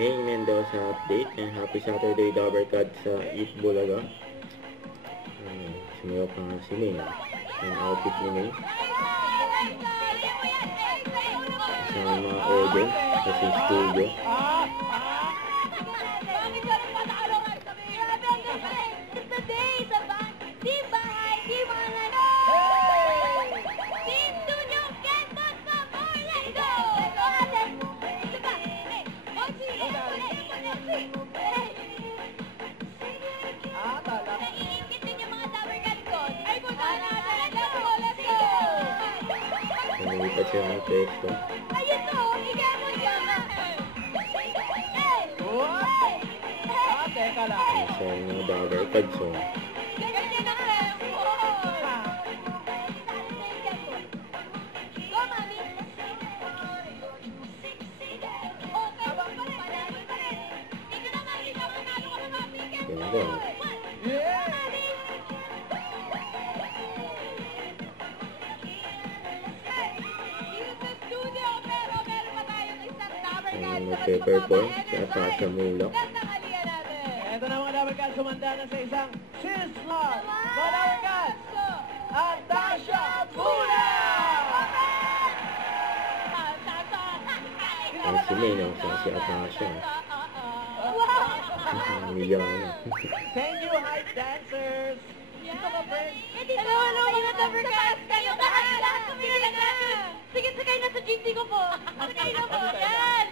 May Mendoza update. Happy Saturday, Dabber Cats sa Eat Bulaga. Sumayaw pa nga si May. Ang outfit ni May. Sa mga audience kasi studio. Nalipat siya ng pesto. Ayun to! Igamon ka nga! Teka lang. Sa mga Dabber Cats. Ganyan ang tempo! Go, mami! Okay, panalo pa rin! Dito na, mami! Panalo ka na, mami! Ganda. Magpe-perform si Atasha Mulak. Ito na mga Dabber Cats, sumanda na sa isang Sislot! Mga Dabber Cats, Atasha Mulak! Ang si May na si Atasha. Umiyak na. Thank you, hype dancers! Dito ka, friend! Hello, mga Dabber Cats! Kayo bahala! Sige, sakay na sa GT ko po! Sakay na po! Yan!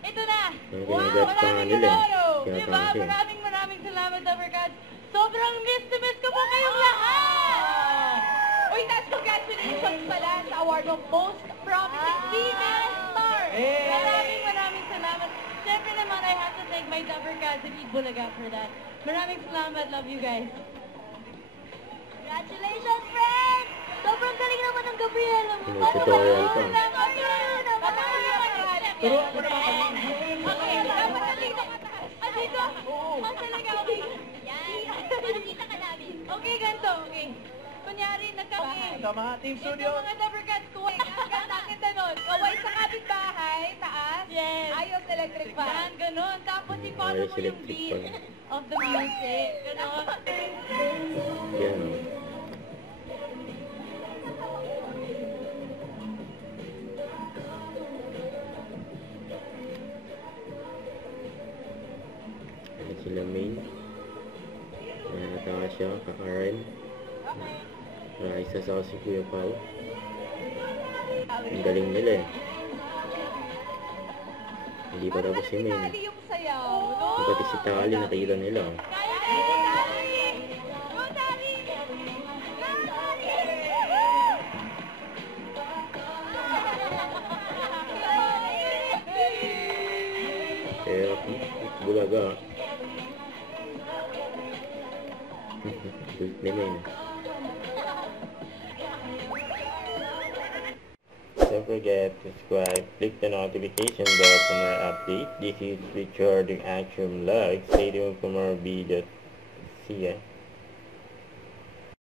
Ito na! Wow! Maraming nanalo! Kaya Diba? kasi. Maraming salamat, Dabber Cats! Sobrang miss na miss ko po kayong lahat! Uy, that's congratulations pala sa award of Most Promising Female Star! Maraming salamat! Siyempre naman, I have to thank my Dabber Cats and Eat Bulaga for that. Maraming salamat. Love you guys. Congratulations, friend! Sobrang galing naman ng Gabriela mo. Tutorial pa. Turuan mo naman kami. Okay, dapat nandito ka taas. Dito? Ang talaga, okay. Yan. Nakita ka namin. Okay, ganito. Okay. Kunyari, nagkawin. Ito mga Team Studio. Ito mga Dabber Cats ko. Ganda nun. Kaway sa kapitbahay, taas. Yes. Ayos electric fan. Yan, ganun. Tapos i-follow mo yung beat of the music. Ganun. Yan. Sila May, Natasha, Karen, Raisa sa si Kuya Pao. Ang galing nila eh. Hindi pa tapos si May. Tali yung sayaw. Pati si Tali nakita nila. Kaya Bulaga. Good naman. Don't forget to subscribe, click the notification bell for more updates. This is Richard Action Vlog. Stay tuned for more videos. See ya.